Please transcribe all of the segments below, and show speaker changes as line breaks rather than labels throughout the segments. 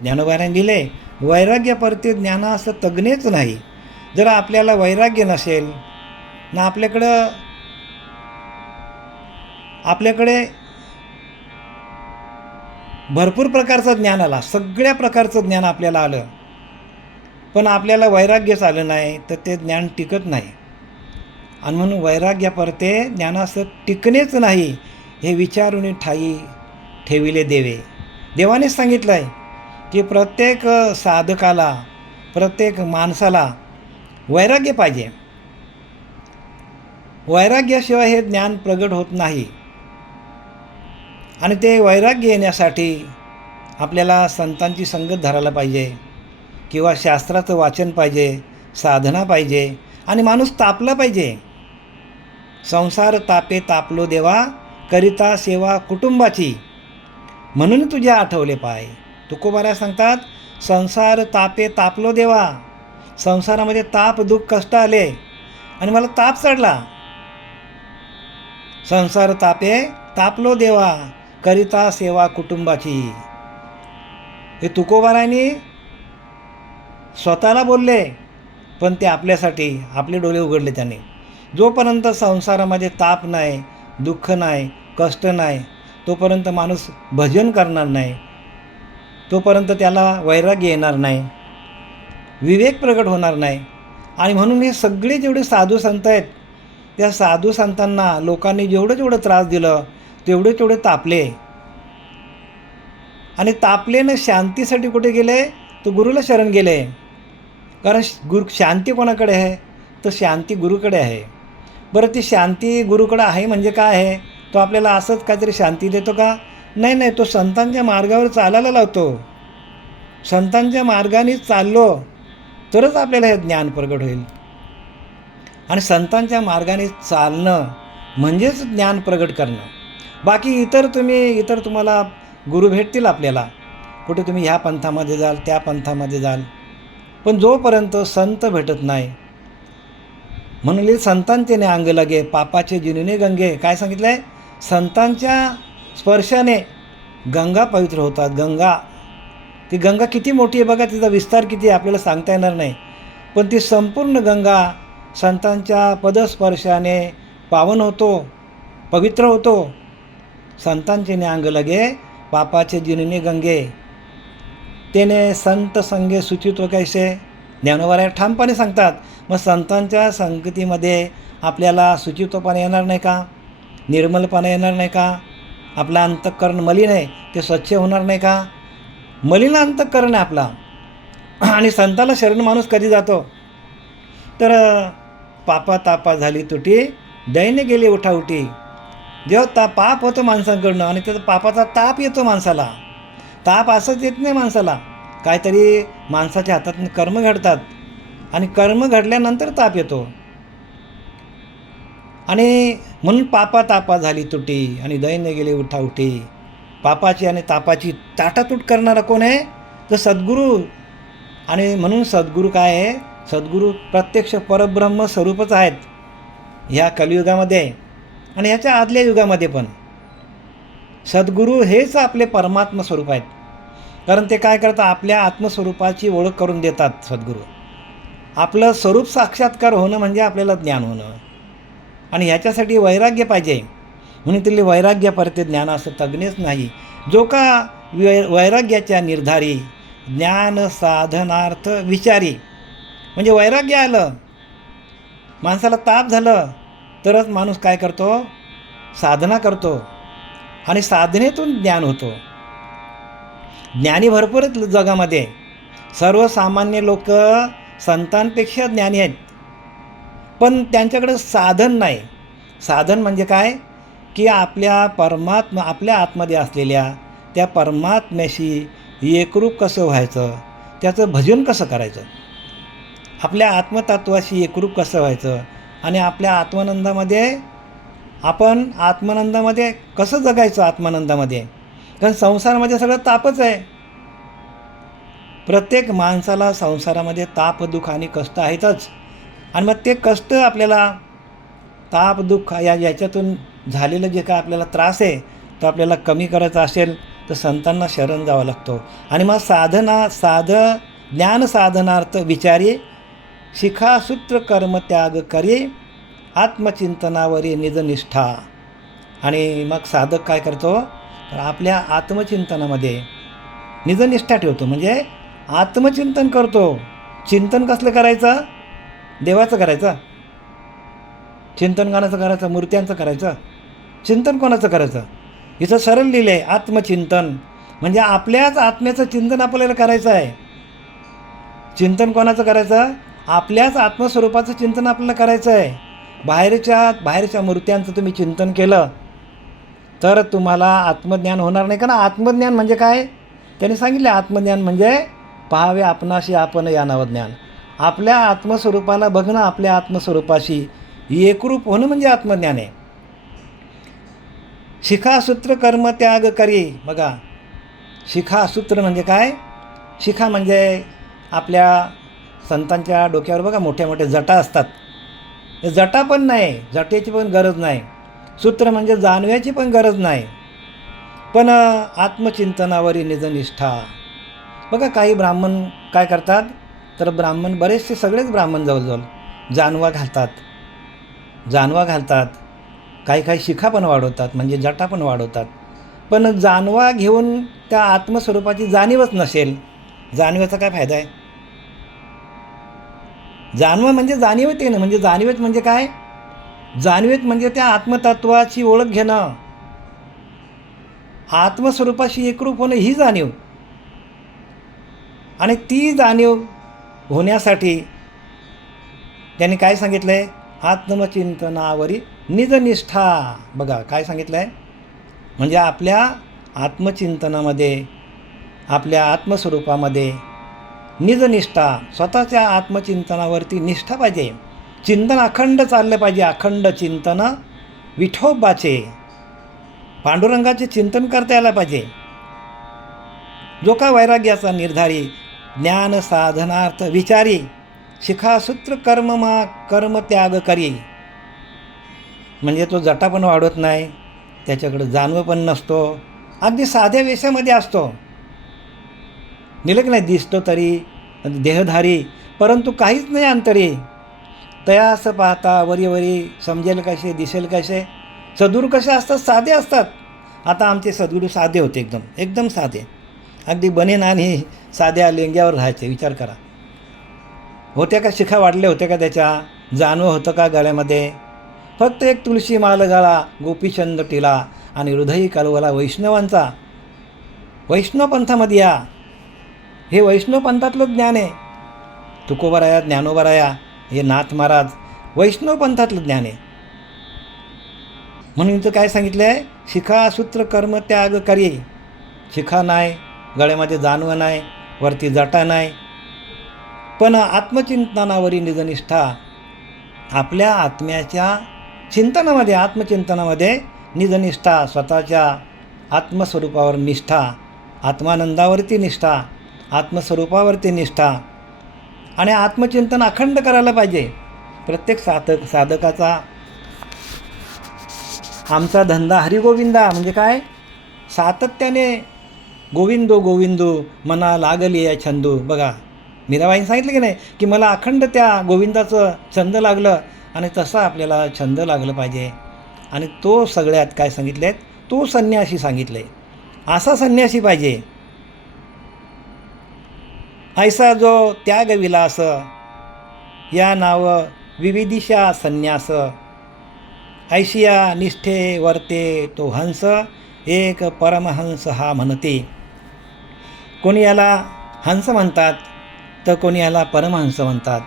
ज्ञानोबाऱ्याने दिले. वैराग्य परते ज्ञान असं तज्ज्ञच नाही. जर आपल्याला वैराग्य नसेल ना आपल्याकडं आपल्याकडे भरपूर प्रकारचं ज्ञान आला सगळ्या प्रकारचं ज्ञान आपल्याला आलं. पण आपल्याला वैराग्यच आलं नाही तर ते ज्ञान टिकत नाही. आणि म्हणून वैराग्यापरते ज्ञानाचं टिकणेच नाही हे विचारून ठाई ठेविले देवे. देवानेच सांगितलं आहे की प्रत्येक साधकाला प्रत्येक माणसाला वैराग्य पाहिजे. वैराग्याशिवाय हे ज्ञान प्रगट होत नाही. आणि ते वैराग्य येण्यासाठी आपल्याला संतांची संगत धरायला पाहिजे किंवा शास्त्राचं वाचन पाहिजे साधना पाहिजे आणि माणूस तापला पाहिजे. संसार तापे तापलो देवा करिता सेवा कुटुंबाची. म्हणून तुझे आठवले पाय. तुकोबाऱ्या सांगतात संसार तापे तापलो देवा. संसारामध्ये ताप दुःख कष्ट आले. आणि मला ताप चढला. संसार तापे तापलो देवा करिता सेवा कुटुंबाची. हे तुकोबारांनी स्वतःला बोलले पण ते आपल्यासाठी आपले डोळे उघडले त्याने. जोपर्यंत संसारामध्ये ताप नाही दुःख नाही कष्ट नाही तोपर्यंत माणूस भजन करणार नाही. तोपर्यंत त्याला वैराग्य येणार नाही. विवेक प्रगट होणार नाही. आणि म्हणून हे सगळे जेवढे साधू संत आहेत त्या साधू संतांना लोकांनी जेवढं जेवढं त्रास दिलं तेवढे तेवढे तापले. आणि तापलेनं शांतीसाठी कुठे गेले? तर गुरुला शरण गेले. कारण गुरु शांती कोणाकडे आहे? तर शांती गुरुकडे आहे. बरं ती शांती गुरुकडे आहे म्हणजे काय आहे? तो आपल्याला असंच काहीतरी शांती देतो का? नाही नाही तो संतांच्या मार्गावर चालायला लावतो. संतांच्या मार्गाने चाललो तरच आपल्याला हे ज्ञान प्रगट होईल. आणि संतांच्या मार्गाने चालणं म्हणजेच ज्ञान प्रगट करणं. बाकी इतर तुम्ही इतर तुम्हाला गुरु भेटतील आपल्याला. कुठे तुम्ही ह्या पंथामध्ये जाल त्या पंथामध्ये जाल. पण जोपर्यंत संत भेटत नाही म्हणून संतांचे ने अंग लगे पापाचे जिनुने गंगे. काय सांगितलं आहे संतांच्या स्पर्शाने गंगा पवित्र होतात. गंगा ती गंगा किती मोठी आहे बघा तिचा विस्तार किती आहे आपल्याला सांगता येणार नाही. पण ती संपूर्ण गंगा संतांच्या पदस्पर्शाने पावन होतो पवित्र होतो. संतांचे अंग लगे पापाचे जिनने गंगे. तेने संत संगे सुचित्व कैसे? ज्ञानोबाऱ्या ठामपणे सांगतात. मग संतांच्या संगतीमध्ये आपल्याला सुचित्वपणा येणार नाही का? निर्मलपणा येणार नाही का? आपला अंतःकरण मलिन आहे ते स्वच्छ होणार नाही का? मलिन अंतःकरण आहे आपला. आणि संताला शरण माणूस कधी जातो? तर पापा तापा झाली तुटी दैन्य गेली उठाउठी जेव्हा ता पाप होतो माणसांकडनं आणि त्याचा पापाचा ताप येतो माणसाला. ताप असंच येत नाही माणसाला. काहीतरी माणसाच्या हातातून कर्म घडतात आणि कर्म घडल्यानंतर ताप येतो. आणि म्हणून पापा तापा झाली तुटी आणि दैन्य उठा उठी. पापाची आणि तापाची ताटातूट करणारा कोण आहे? तर सद्गुरू. आणि म्हणून सद्गुरू काय आहे? सद्गुरू प्रत्यक्ष परब्रह्म स्वरूपच आहेत. ह्या कलियुगामध्ये. आणि ह्याच्या आदल्या युगामध्ये पण. सद्गुरू हेच आपले परमात्म स्वरूप आहेत. कारण ते काय करतात? आपल्या आत्मस्वरूपाची ओळख करून देतात सद्गुरू. आपलं स्वरूप साक्षात्कार होणं म्हणजे आपल्याला ज्ञान होणं. आणि ह्याच्यासाठी वैराग्य पाहिजे. म्हणून तिथले वैराग्य परते ज्ञान असं तज्ञच नाही. जो का वै वैराग्याच्या निर्धारी ज्ञान साधनार्थ विचारी. म्हणजे वैराग्य आलं माणसाला ताप झालं तरच माणूस काय करतो? साधना करतो. आणि साधनेतून ज्ञान होतो. ज्ञानी भरपूर जगामध्ये. सर्वसामान्य लोक संतांपेक्षा ज्ञानी आहेत. पण त्यांच्याकडं साधन नाही. साधन म्हणजे काय? की आपल्या परमात्मा आपल्या आतमध्ये असलेल्या त्या परमात्म्याशी एकरूप कसं व्हायचं? त्याचं भजन कसं करायचं? आपल्या आत्मतत्वाशी एकरूप कसं व्हायचं? आणि आपल्या आत्मानंदामध्ये आपण आत्मानंदामध्ये कसं जगायचं आत्मानंदामध्ये? कारण संसारामध्ये सगळं तापच आहे. प्रत्येक माणसाला संसारामध्ये ताप दुःख आणि कष्ट आहेतच. आणि मग ते कष्ट आपल्याला ताप दुःख या याच्यातून झालेलं जे काय आपल्याला त्रास आहे तो आपल्याला कमी करायचा असेल तर संतांना शरण जावं लागतो. आणि मग साधना साध ज्ञान साधनार्थ विचारी शिखासूत्र कर्म त्याग करी आत्मचिंतनावरी निजनिष्ठा. आणि मग साधक काय करतो? तर आपल्या आत्मचिंतनामध्ये निजनिष्ठा ठेवतो. म्हणजे आत्मचिंतन करतो. चिंतन कसलं करायचं? देवाचं करायचं? चिंतन कोणाचं करायचं मूर्त्यांचं करायचं? चिंतन कोणाचं करायचं? इथं सरळ लिहिलं आहे आत्मचिंतन. म्हणजे आपल्याच आत्म्याचं चिंतन आपल्याला करायचं आहे. चिंतन कोणाचं करायचं? आपल्याच आत्मस्वरूपाचं चिंतन आपल्याला करायचं आहे. बाहेरच्या बाहेरच्या मूर्त्यांचं तुम्ही चिंतन केलं तर तुम्हाला आत्मज्ञान होणार नाही. कारण आत्मज्ञान म्हणजे काय? त्यांनी सांगितले आत्मज्ञान म्हणजे पहावे आपणाशी आपण या नवज्ञान. आपल्या आत्मस्वरूपाला बघणं आपल्या आत्मस्वरूपाशी एकरूप होणं म्हणजे आत्मज्ञान आहे. शिखासूत्र कर्म त्याग करी. बघा शिखासूत्र म्हणजे काय? शिखा म्हणजे आपल्या संतांच्या डोक्यावर बघा मोठ्या मोठ्या जटा असतात. जटा पण नाही जटेची पण गरज नाही. सूत्र म्हणजे जाणव्याची पण गरज नाही. पण आत्मचिंतनावरी आत्मचिंतनावरील निजनिष्ठा. बघा काही ब्राह्मण काय करतात? तर ब्राह्मण बरेचसे सगळेच ब्राह्मण जवळजवळ जानवा घालतात. जानवा घालतात. काही काही शिखा पण वाढवतात म्हणजे जटा पण वाढवतात. पण जानवा घेऊन त्या आत्मस्वरूपाची जाणीवच नसेल. जाणीवाचा काय फायदा आहे? जानवा म्हणजे जाणीवत येणं म्हणजे जाणीवेत म्हणजे काय? जाणीवेत म्हणजे त्या आत्मतत्वाची ओळख घेणं. आत्मस्वरूपाशी एकरूप होणं ही जाणीव. आणि ती जाणीव होण्यासाठी त्यांनी काय सांगितलं आहे आत्मचिंतनावरी निजनिष्ठा. बघा काय सांगितलं आहे म्हणजे आपल्या आत्मचिंतनामध्ये आपल्या आत्मस्वरूपामध्ये निजनिष्ठा स्वतःच्या आत्मचिंतनावरती निष्ठा पाहिजे. चिंतन अखंड चाललं पाहिजे. अखंड चिंतन विठोबाचे पांडुरंगाचे चिंतन करता यायला पाहिजे. जो का वैराग्याचा निर्धारी ज्ञान साधनार्थ विचारी शिखासूत्र कर्म मा कर्म त्याग करी. म्हणजे तो जटा पण वाढवत नाही त्याच्याकडं जाणवं पण नसतो अगदी साध्या वेशामध्ये असतो. निलक नाही दिसतो तरी देहधारी परंतु काहीच नाही अंतरी. तयास पाहता वरी वरी समजेल कसे दिसेल कसे सदूर कसे असतात साधे असतात. आता आमचे सद्गुरू साधे होते एकदम एकदम साधे. अगदी बनेन आणि साध्या लेंग्यावर राहायचे विचार करा. होत्या का शिखा वाढल्या होत्या का त्याच्या? जाणवं होतं का गळ्यामध्ये? फक्त एक तुळशी माल गळा गोपीचंद टिला आणि हृदयी कलवला वैष्णवांचा. वैष्णव पंथामध्ये या. हे वैष्णव पंथातलं ज्ञान आहे. तुकोबराया ज्ञानोबराया हे नाथ महाराज वैष्णव पंथातलं ज्ञान आहे. म्हणून इथं काय सांगितलं आहे शिखा सूत्र कर्म त्याग करी. शिखा नाही गळ्यामध्ये जानवं नाही वरती जटा नाही. पण आत्मचिंतनावरील निजनिष्ठा आपल्या आत्म्याच्या चिंतनामध्ये आत्मचिंतनामध्ये निजनिष्ठा स्वतःच्या आत्मस्वरूपावर निष्ठा आत्मानंदावरती निष्ठा आत्मस्वरूपावरती निष्ठा आणि आत्मचिंतन अखंड करायला पाहिजे. प्रत्येक साधक साधकाचा आमचा धंदा हरिगोविंदा म्हणजे काय? सातत्याने गोविंदो गोविंदो मना लागली या छंदू. बघा मीराबाईंनी सांगितलं की नाही की मला अखंड त्या गोविंदाचं छंद लागलं आणि तसा आपल्याला छंद लागलं पाहिजे. आणि तो सगळ्यात काय सांगितले आहेत तो संन्यासी सांगितले. असा संन्यासी पाहिजे. ऐसा जो त्याग विलास या नाव विविदिशा संन्यास. ऐशिया निष्ठे वर्ते तो हंस एक परमहंस हा म्हणते. कोणी याला हंस म्हणतात तर कोणी याला परमहंस म्हणतात.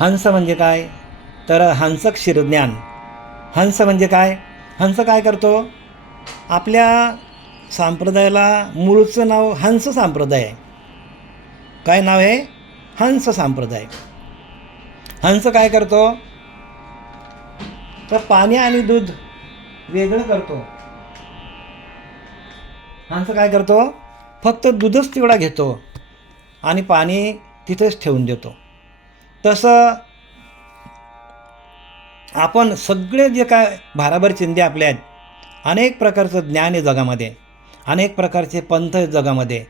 हंस म्हणजे काय? तर हंसक क्षीरज्ञान हंस म्हणजे काय? हंस काय करतो? आपल्या संप्रदायाला मूळचं नाव हंस संप्रदाय आहे. काय नाव आहे? हंस संप्रदाय. हंस काय करतो? तर पाणी आणि दूध वेगळं करतो. हंस काय करतो? फक्त दूधच तेवढा घेतो आणि पाणी तिथेच ठेवून देतो. तसं आपण सगळे जे काय भाराभर चिंदे आपल्या आहेत अनेक प्रकारचं ज्ञान आहे जगामध्ये अनेक प्रकारचे पंथ आहेत जगामध्ये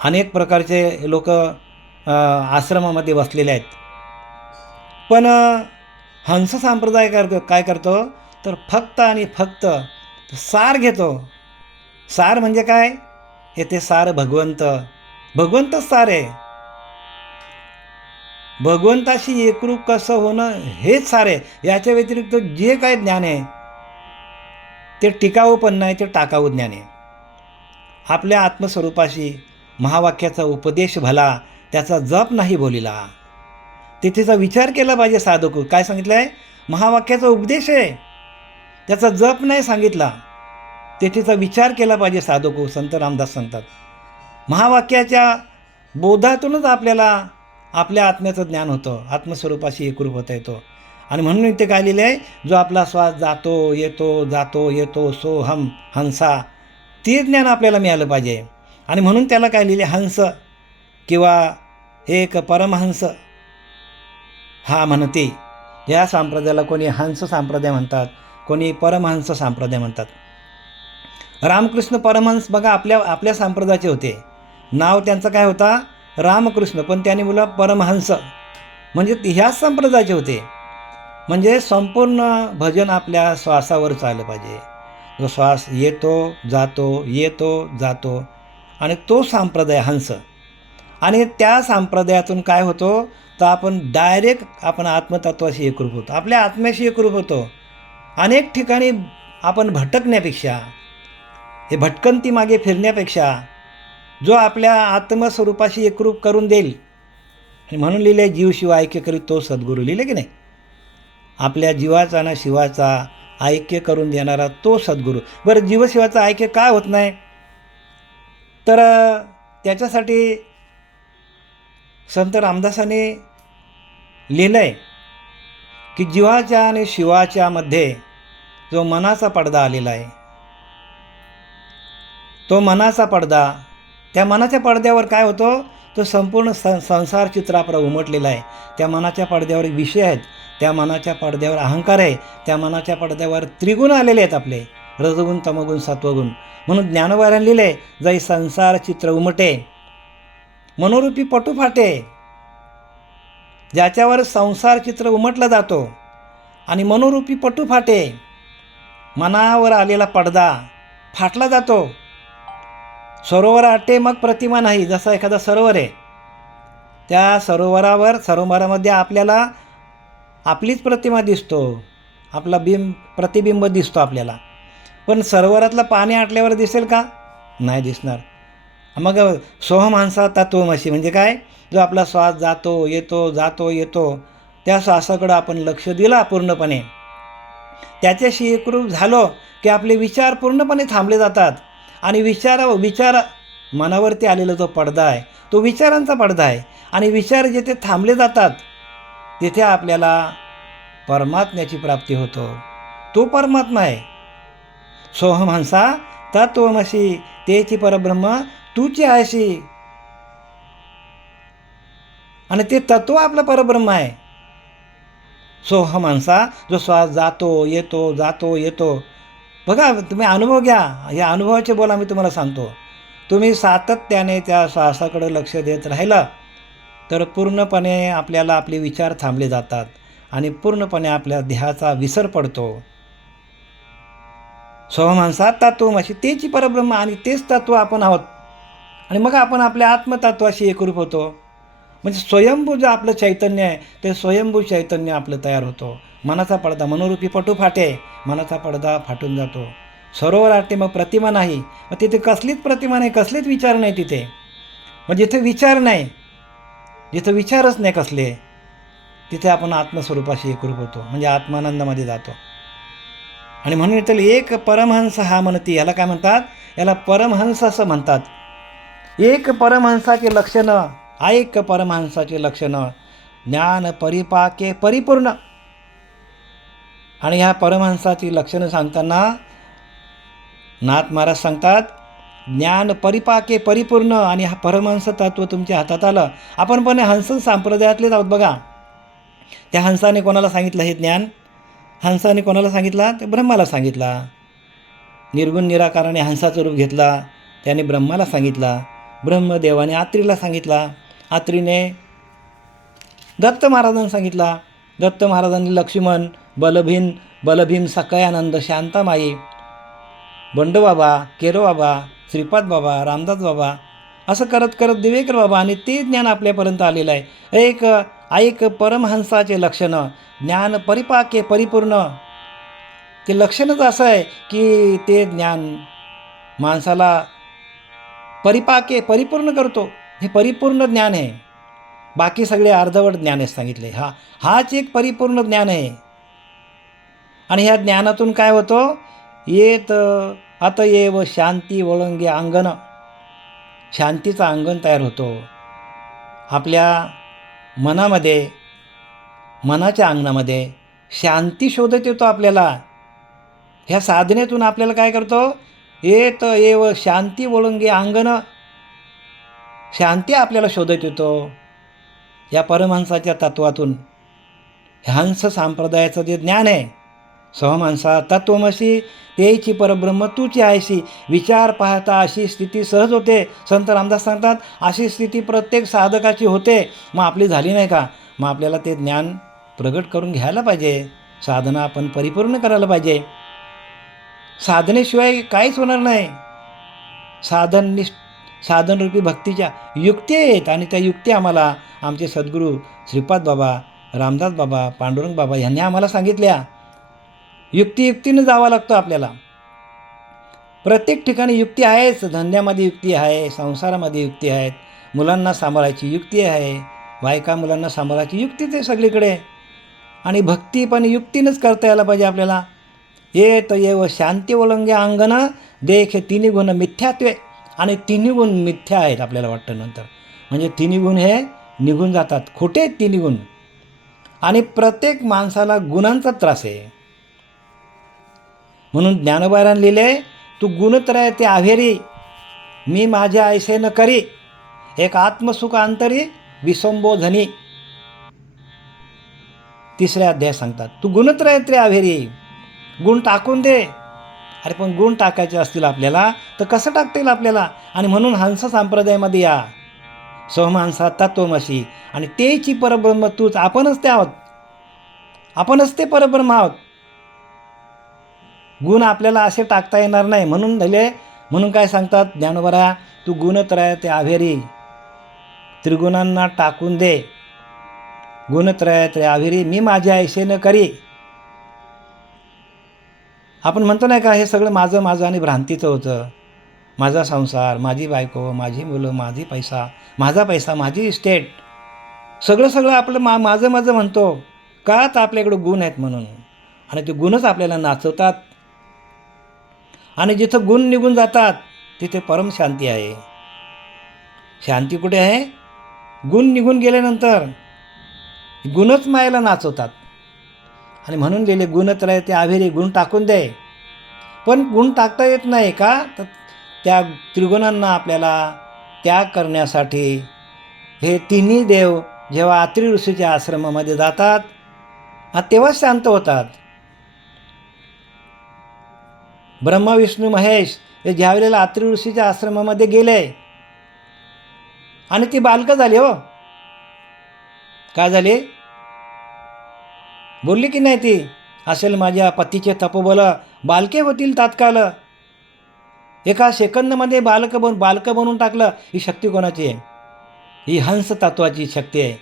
अनेक प्रकारचे लोक आश्रमामध्ये बसलेले आहेत. पण हंस संप्रदाय कर काय करतो? तर फक्त आणि फक्त सार घेतो. सार म्हणजे काय? हे ते सार भगवंत. भगवंतच सार. आहे भगवंताशी एकरूप कसं होणं हेच सार. आहे याच्या व्यतिरिक्त जे काय ज्ञान आहे ते टिकाऊ पण नाही ते टाकाऊ ज्ञान आहे. आपल्या आत्मस्वरूपाशी महावाक्याचा उपदेश भला त्याचा जप नाही बोलिला. तिथेचा विचार केला पाहिजे साधक. काय सांगितलं आहे महावाक्याचा उपदेश आहे. त्याचा जप नाही सांगितला. तेथेचा विचार केला पाहिजे साधक संत रामदास सांगतात. महावाक्याच्या बोधातूनच आपल्याला आपल्या आत्म्याचं ज्ञान होतं आत्मस्वरूपाशी एकरूप होता येतो. आणि म्हणून इथे काय लिहिलं आहे? जो आपला श्वास जातो येतो जातो येतो सो हम हंसा ते ज्ञान आपल्याला मिळालं पाहिजे. आणि म्हणून त्याला काय लिहिले? हंस किंवा एक परमहंस हा म्हणते. या संप्रदायाला कोणी हंस संप्रदाय म्हणतात कोणी परमहंस संप्रदाय म्हणतात. रामकृष्ण परमहंस बघा आपल्या आपल्या संप्रदायाचे होते. नाव त्यांचं काय होता? रामकृष्ण. पण त्यांनी मुलं परमहंस. म्हणजे ह्याच संप्रदायाचे होते. म्हणजे संपूर्ण भजन आपल्या श्वासावर चाललं पाहिजे. जो श्वास येतो जातो येतो जातो. आणि तो संप्रदाय हंस. आणि त्या संप्रदायातून काय होतो? तर आपण डायरेक्ट आपण आत्मतत्वाशी एकरूप होतो. आपल्या आत्म्याशी एकरूप होतो. अनेक ठिकाणी आपण भटकण्यापेक्षा हे भटकंती मागे फिरण्यापेक्षा जो आपल्या आत्मस्वरूपाशी एकरूप करून देईल आणि म्हणून लिहिले जीव शिव ऐक्य करी तो सद्गुरू. लिहिले की नाही? आपल्या जीवाचा ना शिवाचा ऐक्य करून देणारा तो सद्गुरू. बरं जीवशिवाचं ऐक्य काय होत नाही? तर त्याच्यासाठी संत रामदासाने लिहिलं आहे की जीवाच्या आणि शिवाच्या मध्ये जो मनाचा पडदा आलेला आहे तो मनाचा पडदा. त्या मनाच्या पडद्यावर काय होतो? तो संपूर्ण सं संसार चित्र आपला उमटलेला आहे. त्या मनाच्या पडद्यावर विषय आहेत. त्या मनाच्या पडद्यावर अहंकार आहे. त्या मनाच्या पडद्यावर त्रिगुण आलेले आहेत आपले. रजगुण तमगुण सत्वगुण. म्हणून ज्ञानवाऱ्याने लिहिले जै संसार चित्र उमटे. मनोरूपी पटू फाटे. ज्याच्यावर संसार चित्र उमटला जातो आणि मनोरूपी पटू फाटे. मनावर आलेला पडदा फाटला जातो. सरोवर आटे मग प्रतिमा नाही जसा एखादा सरोवर आहे. त्या सरोवरावर सरोवरामध्ये आपल्याला आपलीच प्रतिमा दिसतो. आपला बिंब प्रतिबिंब दिसतो आपल्याला. पण सरोवरातलं पाणी आटल्यावर दिसेल का? नाही दिसणार. मग सोहमांसा तत्वमशी म्हणजे काय? जो आपला श्वास जातो येतो जातो येतो त्या श्वासाकडं आपण लक्ष दिला पूर्णपणे. त्याच्याशी एकरूप झालो की आपले विचार पूर्णपणे थांबले जातात. आणि विचार विचार मनावरती आलेला जो पडदा आहे तो विचारांचा पडदा आहे. आणि विचार जिथे थांबले जातात तिथे आपल्याला परमात्म्याची प्राप्ती होतो. तो परमात्मा आहे. सोहमहंसा तत्वमसी तेची परब्रह्म तूची आहेशी आणि ते तत्व आपलं परब्रह्म आहे. सोहमांसा जो श्वास जातो येतो जातो येतो. बघा तुम्ही अनुभव घ्या. या अनुभवाचे बोल आम्ही तुम्हाला सांगतो. तुम्ही सातत्याने त्या श्वासाकडे लक्ष देत राहिलं तर पूर्णपणे आपल्याला आपले विचार थांबले जातात आणि पूर्णपणे आपल्या देहाचा विसर पडतो. स्वमानसात तत्व अशी तेची परब्रह्म आणि तेच तत्व आपण आहोत. आणि मग आपण आपल्या आत्मतत्वाशी एकरूप होतो. म्हणजे स्वयंभू जे आपलं चैतन्य आहे ते स्वयंभू चैतन्य आपलं तयार होतो. मनाचा पडदा मनोरूपी पटू फाटे मनाचा पडदा फाटून जातो. सरोवर आटे मग प्रतिमा नाही मग तिथे कसलीच प्रतिमा नाही कसलेच विचार नाही तिथे. मग जिथे विचार नाही जिथं विचारच नाही कसले तिथे आपण आत्मस्वरूपाशी एकरूप होतो म्हणजे आत्मानंदामध्ये जातो. आणि म्हणून इथं एक परमहंस हा म्हणती याला काय म्हणतात? याला परमहंस असं म्हणतात. एक परमहंसाचे लक्षणं ऐक परमहंसाचे लक्षणं. ज्ञान परिपाके परिपूर्ण. आणि ह्या परमहंसाची लक्षणं सांगताना नाथ महाराज सांगतात ज्ञान परिपाके परिपूर्ण आणि हा परमहंस तत्व तुमच्या हातात आलं. आपण पण हे हंस संप्रदायातलेच आहोत बघा. त्या हंसाने कोणाला सांगितलं हे ज्ञान? हंसाने कोणाला सांगितला? ते ब्रह्माला सांगितला. निर्गुण निराकाराने हंसाचं रूप घेतला. त्याने ब्रह्माला सांगितला. ब्रह्मदेवाने आत्रीला सांगितला. आत्रीने दत्त महाराजांना सांगितला. दत्त महाराजांनी लक्ष्मण बलभीम बलभीम सकायानंद शांतामाई बंडबाबा केरोबाबा श्रीपाद बाबा रामदास बाबा असं करत करत दिवेकर बाबा आणि ते ज्ञान आपल्यापर्यंत आलेलं आहे. एक ऐक परमहंसाचे लक्षणं ज्ञान परिपाके परिपूर्ण. ते लक्षणच असं आहे की ते ज्ञान माणसाला परिपाके परिपूर्ण करतो. हे परिपूर्ण ज्ञान आहे. बाकी सगळे अर्धवट ज्ञान आहे सांगितले. हा हाच एक परिपूर्ण ज्ञान आहे. आणि ह्या ज्ञानातून काय होतं? येत अतएव शांती वळंगे अंगण. शांतीचं अंगण तयार होतो. आपल्या मनामध्ये मनाच्या अंगणामध्ये शांती शोधत येतो आपल्याला. ह्या साधनेतून आपल्याला काय करतो? येत एव शांती वळंगे अंगण. शांती आपल्याला शोधत येतो. या परमहंसाच्या तत्वातून. हंस संप्रदायाचं जे ज्ञान आहे सहमानसा तत्वमसी तेची परब्रह्म तूची आहेशी विचार पाहता अशी स्थिती सहज होते. संत रामदास सांगतात अशी स्थिती प्रत्येक साधकाची होते. मग आपली झाली नाही का? मग आपल्याला ते ज्ञान प्रगट करून घ्यायला पाहिजे. साधना आपण परिपूर्ण करायला पाहिजे. साधनेशिवाय काहीच होणार नाही. साधन निष् साधनरूपी भक्तीच्या युक्ती आहेत आणि त्या युक्ती आम्हाला आमचे सद्गुरू श्रीपाद बाबा रामदास बाबा पांडुरंग बाबा यांनी आम्हाला सांगितल्या. युक्तियुक्तीनं जावा लागतो आपल्याला. प्रत्येक ठिकाणी युक्ती आहेच. धंद्यामध्ये युक्ती आहे संसारामध्ये युक्ती आहेत मुलांना सांभाळायची युक्ती आहे बायका मुलांना सांभाळायची युक्तीच आहे सगळीकडे. आणि भक्ती पण युक्तीनंच करता यायला पाहिजे आपल्याला. ये तो ये व शांती ओलंगे अंगण देख हे तिन्ही गुण मिथ्यात्वे. आणि तिन्ही गुण मिथ्या आहेत आपल्याला वाटतं नंतर. म्हणजे तिन्ही गुण हे निघून जातात. खोटे तिन्ही गुण. आणि प्रत्येक माणसाला गुणांचा त्रास आहे. म्हणून ज्ञानोबारान लिहिले तू गुणत्रय ते आव्हेरी मी माझ्या ऐसे करी एक आत्मसुख अंतरी विसंबोधनी. तिसऱ्या अध्याय सांगतात तू गुणत्रय ते आव्हेरी गुण टाकून दे. अरे पण गुण टाकायचे असतील आपल्याला तर कसं टाकता येईल आपल्याला? आणि म्हणून हंस संप्रदायामध्ये या. सहमांसा तत्वमशी आणि तेची परब्रह्म तूच आपणच ते आहोत. आपणच ते परब्रह्म आहोत. गुण आपल्याला असे टाकता येणार नाही. म्हणून झाले म्हणून काय सांगतात? ज्ञानोबरा तू गुणत्रय ते आभेरी त्रिगुणांना टाकून दे. गुणत्रय ते आभेरी मी माझ्या ऐशेनं करी. आपण म्हणतो नाही का हे सगळं माझं माझं आणि भ्रांतीचं होतं. माझा संसार माझी बायको माझी मुलं माझी पैसा माझा पैसा माझी इस्टेट सगळं सगळं आपलं मा माझं माझं म्हणतो. का तर आपल्याकडं गुण आहेत म्हणून. आणि ते गुणच आपल्याला नाचवतात. आणि जिथं गुण निघून जातात तिथे परम शांती आहे. शांती कुठे आहे? गुण निघून गेल्यानंतर गुणच मायेला नाचवतात. आणि म्हणून लिहिले गुणत्रय ते आभेरी गुण टाकून दे. पण गुण टाकता येत नाही का? तर त्या त्रिगुणांना आपल्याला त्याग करण्यासाठी हे तिन्ही देव जेव्हा आत्री ऋषीच्या आश्रमामध्ये जातात तेव्हाच शांत होतात. ब्रह्मा विष्णू महेश हे ज्यावेळेला आत्री ऋषीच्या आश्रमामध्ये गेले. आणि ती बालकं झाली हो. काय झाली? बोलली की नाही ती? असेल माझ्या पतीचे तपोबल. बालके होतील तात्काळ एका सेकंदमध्ये बालकं बन बालकं बनवून टाकलं. ही शक्ती कोणाची आहे? ही हंस तत्वाची शक्ती आहे.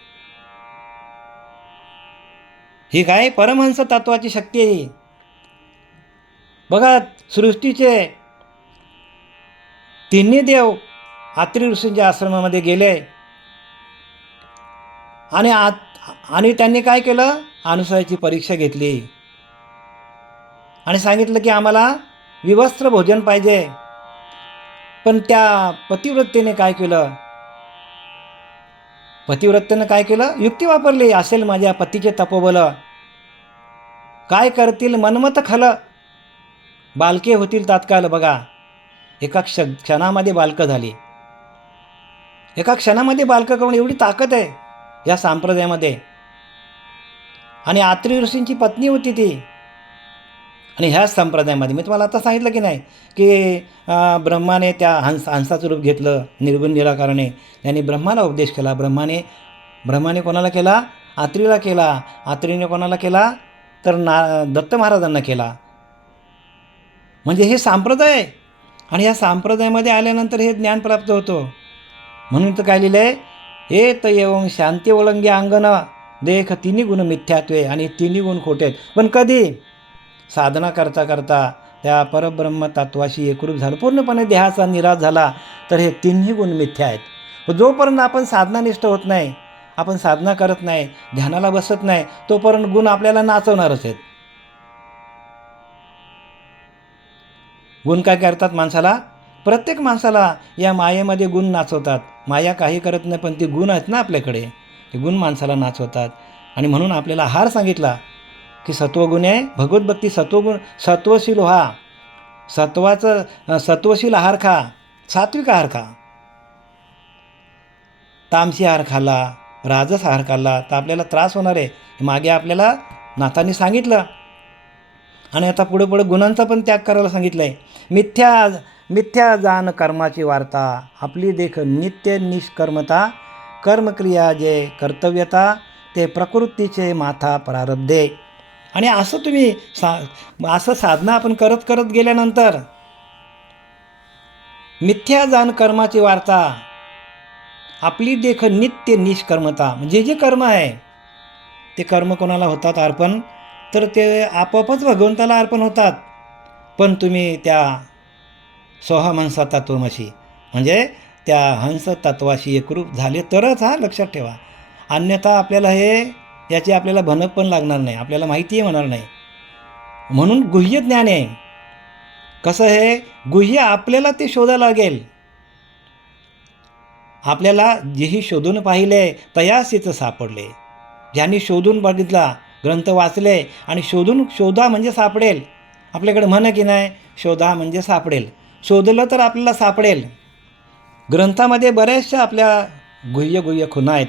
ही काय? परमहंस तत्वाची शक्ती आहे ही. बघा सृष्टीचे तिन्ही देव आत्री ऋषींच्या आश्रमामध्ये गेले. आणि आत आणि त्यांनी काय केलं? अनुसयाची परीक्षा घेतली. आणि सांगितलं की आम्हाला विवस्त्र भोजन पाहिजे. पण त्या पतिवृत्तीने काय केलं? पतिव्रतेनं काय केलं? युक्ती वापरली. असेल माझ्या पतीचे तपोबल. काय करतील मनमत खलं. बालके होतील तात्काळ बघा. एका क्ष क्षणामध्ये बालकं झाली. एका क्षणामध्ये बालकं करून एवढी ताकद आहे या संप्रदायामध्ये. आणि आत्री ऋषींची पत्नी होती ती. आणि ह्याच संप्रदायामध्ये मी तुम्हाला आता सांगितलं की नाही की ब्रह्माने त्या हंस हंसाचं रूप घेतलं निर्गुण निराकारणे त्यांनी ब्रह्माला उपदेश केला. ब्रह्माने ब्रह्माने कोणाला केला? आत्रीला केला. आत्रीने कोणाला केला? तर ना दत्त महाराजांना केला. म्हणजे हे संप्रदाय. आहे आणि ह्या संप्रदायामध्ये आल्यानंतर हे ज्ञान प्राप्त होतं. म्हणून तर काय लिहिलं आहे हे तर एवं शांती ओळंगी अंगण देख तिन्ही गुण मिथ्यात्वे आणि तिन्ही गुण खोटे आहेत. पण कधी? साधना करता करता त्या परब्रह्म तत्वाशी एकरूप झालं. पूर्णपणे देहाचा निराश झाला तर हे तिन्ही गुण मिथ्या आहेत. जोपर्यंत आपण साधनानिष्ठ होत नाही आपण साधना करत नाही ध्यानाला बसत नाही तोपर्यंत गुण आपल्याला नाचवणारच आहेत. गुण काय करतात माणसाला? प्रत्येक माणसाला या मायेमध्ये गुण नाचवतात. माया काही करत नाही पण ते गुण आहेत ना आपल्याकडे. ते गुण माणसाला नाचवतात. आणि म्हणून आपल्याला हार सांगितला की सत्वगुण आहे भगवतभक्ती सत्वगुण सत्वशील व्हा. सत्वाचं सत्वशील आहार खा. सात्विक आहार खा. तामसी आहार खाल्ला राजस आहार खाल्ला तर आपल्याला त्रास होणार आहे. मागे आपल्याला नाथांनी सांगितलं. आणि आता पुढे पुढे गुणांचा पण त्याग करायला सांगितलं आहे मिथ्या मिथ्या जाण कर्माची वार्ता आपली देख नित्य निष्कर्मता कर्मक्रिया जे कर्तव्यता ते प्रकृतीचे माथा प्रारब्धे. आणि असं तुम्ही सा असं साधना आपण करत करत गेल्यानंतर मिथ्या जाण कर्माची वार्ता आपली देख नित्य निष्कर्मता म्हणजे जे कर्म आहे ते कर्म कोणाला होतात? अर्पण तर ते आपोआपच भगवंताला अर्पण होतात. पण तुम्ही त्या सोहमहंस तत्वमशी म्हणजे त्या हंस तत्वाशी एकरूप झाले तरच हा लक्षात ठेवा. अन्यथा आपल्याला हे याची आपल्याला भनक पण लागणार नाही आपल्याला माहितीही होणार नाही. म्हणून गुह्य ज्ञान आहे. कसं हे गुह्य आपल्याला ते शोधायला लागेल. आपल्याला जेही शोधून पाहिले तयासीच सापडले. ज्यांनी शोधून बघितला ग्रंथ वाचले आणि शोधून शोधा म्हणजे सापडेल. आपल्याकडे म्हण की नाही? शोधा म्हणजे सापडेल. शोधलं तर आपल्याला सापडेल. ग्रंथामध्ये बऱ्याचशा आपल्या गुह्य गुह्य खुणा आहेत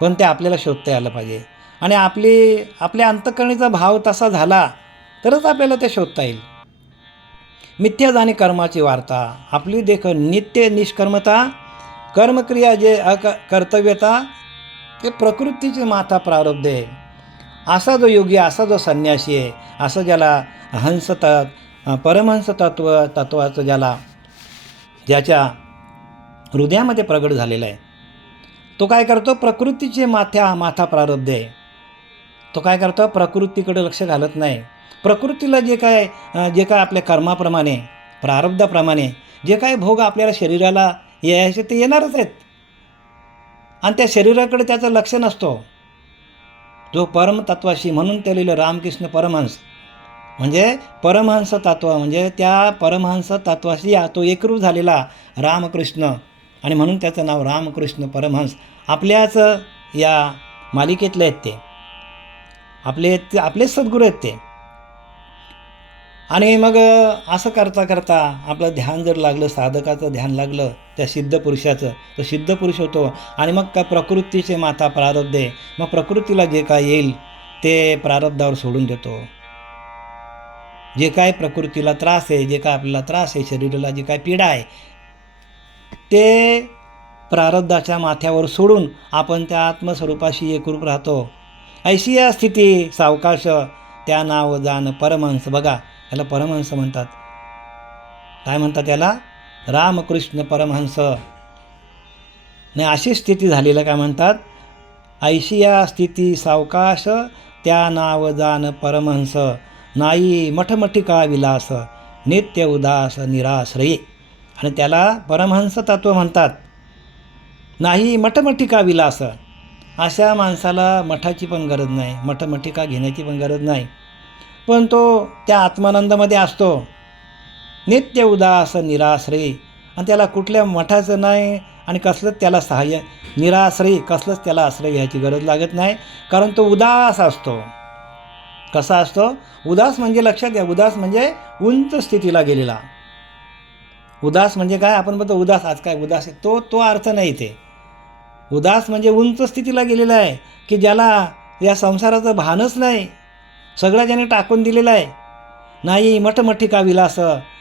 पण ते आपल्याला शोधता यायला पाहिजे. आणि आपली आपल्या अंतकरणीचा भाव तसा झाला तरच आपल्याला ते शोधता येईल. मिथ्याज आणि कर्माची वार्ता. आपली देख नित्य निष्कर्मता कर्मक्रिया जे अक कर्तव्यता ते प्रकृतीची माथा प्रारब्ध. आहे असा जो योगी असा जो संन्यासी आहे असं ज्याला हंस त परमहंस तत्व तत्वाचं ज्याला ज्याच्या हृदयामध्ये प्रगट झालेला आहे तो काय करतो? प्रकृतीचे माथ्या माथा प्रारब्ध आहे. तो काय करतो? प्रकृतीकडे लक्ष घालत नाही. प्रकृतीला जे काय जे काय आपल्या कर्माप्रमाणे प्रारब्धाप्रमाणे जे काय भोग आपल्याला शरीराला यायचे ते येणारच आहेत. आणि त्या शरीराकडे त्याचं लक्ष नसतो. जो परमतत्वाशी म्हणून ते लिहिलं रामकृष्ण परमहंस. म्हणजे परमहंस तत्व म्हणजे त्या परमहंस तत्वाशी तो एकरूप झालेला रामकृष्ण. आणि म्हणून त्याचं नाव रामकृष्ण परमहंस. आपल्याच या मालिकेतले आहेत ते. आपले ते आपलेच सद्गुरू आहेत ते. आणि मग असं करता करता आपलं ध्यान जर लागलं साधकाचं ध्यान लागलं त्या सिद्ध पुरुषाचं तर सिद्ध पुरुष होतो. आणि मग काय प्रकृतीचे माता प्रारब्ध आहे मग प्रकृतीला जे काय येईल ते प्रारब्धावर सोडून देतो. जे काय प्रकृतीला त्रास आहे जे काय आपल्याला त्रास आहे शरीराला जे काय पीडा आहे ते प्रारब्धाच्या माथ्यावर सोडून आपण त्या आत्मस्वरूपाशी एकरूप राहतो. ऐशी या स्थिती सावकाश त्या नाव जाण परमहंस बघा याला परमहंस म्हणतात. काय म्हणतात याला? रामकृष्ण परमहंस. नाही अशी स्थिती झालेलं काय म्हणतात? ऐशी या स्थिती सावकाश त्या नाव जाण परमहंस. नाही मठमठिका विलास नित्य उदास निराश्रये. आणि त्याला परमहंस तत्व म्हणतात. नाही मठमठिका विलास अशा माणसाला मठाची पण गरज नाही मठमठिका घेण्याची पण गरज नाही. पण तो त्या आत्मानंदामध्ये असतो. नित्य उदास निराश्रयी. आणि त्याला कुठल्या मठाचं नाही आणि कसलंच त्याला सहाय्य. निराश्रयी कसलंच त्याला आश्रय घ्यायची गरज लागत नाही. कारण तो उदास असतो. कसा असतो? उदास म्हणजे लक्षात घ्या उदास म्हणजे उंच स्थितीला गेलेला. उदास म्हणजे काय? आपण म्हणतो उदास. आज काय उदास आहे? तो तो अर्थ नाही ते उदास म्हणजे उंच स्थितीला गेलेला आहे की ज्याला या संसाराचं भानच नाही. सगळं ज्याने टाकून दिलेलं आहे. नाही मठमठिका विलास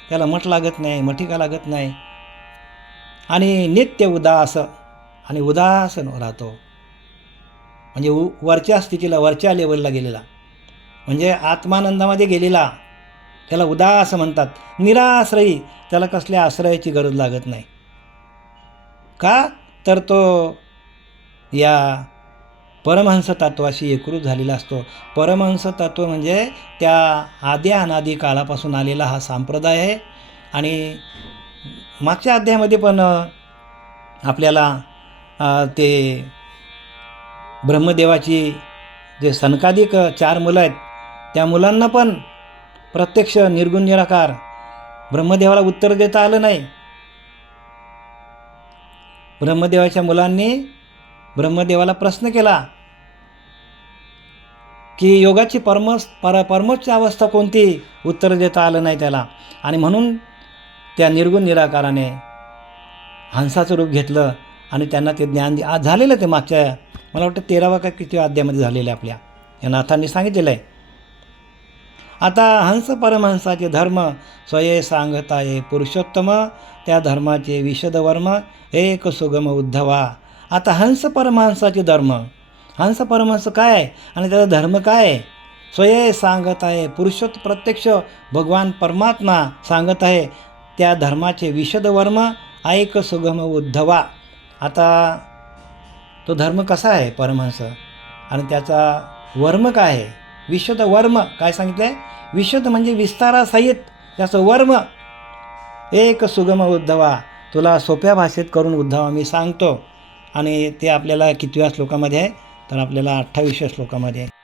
त्याला मठ लागत नाही मठिका लागत नाही. आणि नित्य उदास आणि उदास राहतो. म्हणजे उ वरच्या स्थितीला वरच्या लेवलला गेलेला. म्हणजे आत्मानंदामध्ये गेलेला. त्याला उदास म्हणतात. निराश्रयी त्याला कसल्या आश्रयाची गरज लागत नाही. का? तर तो या परमहंस तत्वाशी एकरूप झालेला असतो. परमहंस तत्व म्हणजे त्या आद्या अनादी काळापासून आलेला हा संप्रदाय आहे. आणि मागच्या अध्यायामध्ये पण आपल्याला ते ब्रह्मदेवाची जे सनकाधिक चार मुलं आहेत त्या मुलांना पण प्रत्यक्ष निर्गुण निराकार ब्रह्मदेवाला उत्तर देता आलं नाही. ब्रह्मदेवाच्या मुलांनी ब्रह्मदेवाला प्रश्न केला की योगाची परम पर परमोच्च अवस्था कोणती? उत्तर देता आलं नाही त्याला. आणि म्हणून त्या निर्गुण निराकाराने हंसाचं रूप घेतलं आणि त्यांना ते ज्ञान दि- आज झालेलं ते मागच्या मला वाटतं तेरावा का किती अध्यायामध्ये झालेलं आहे आपल्या. या नाथांनी सांगितलेलं आहे. आता हंस परमहंसाचे धर्म स्वये सांगताये पुरुषोत्तम त्या धर्माचे विशद वर्म एक सुगम उद्धवा. आता हंस परमहंसाचे धर्म. हंस परमहंस काय आहे? आणि त्याचा धर्म काय आहे? सांगत आहे. पुरुषोत्त प्रत्यक्ष भगवान परमात्मा सांगत आहे. त्या धर्माचे विशद वर्म ऐक सुगम उद्धवा. आता तो धर्म कसा आहे परमहंस आणि त्याचा वर्म काय आहे? विशद वर्म काय सांगितलं आहे विशद म्हणजे विस्तारासहित त्याचं वर्म. एक सुगम उद्धवा. तुला सोप्या भाषेत करून उद्धवा मी सांगतो. आणि ते आपल्याला कितव्या श्लोकामध्ये आहे? तर आपल्याला अठ्ठावीसव्या श्लोकामध्ये आहे.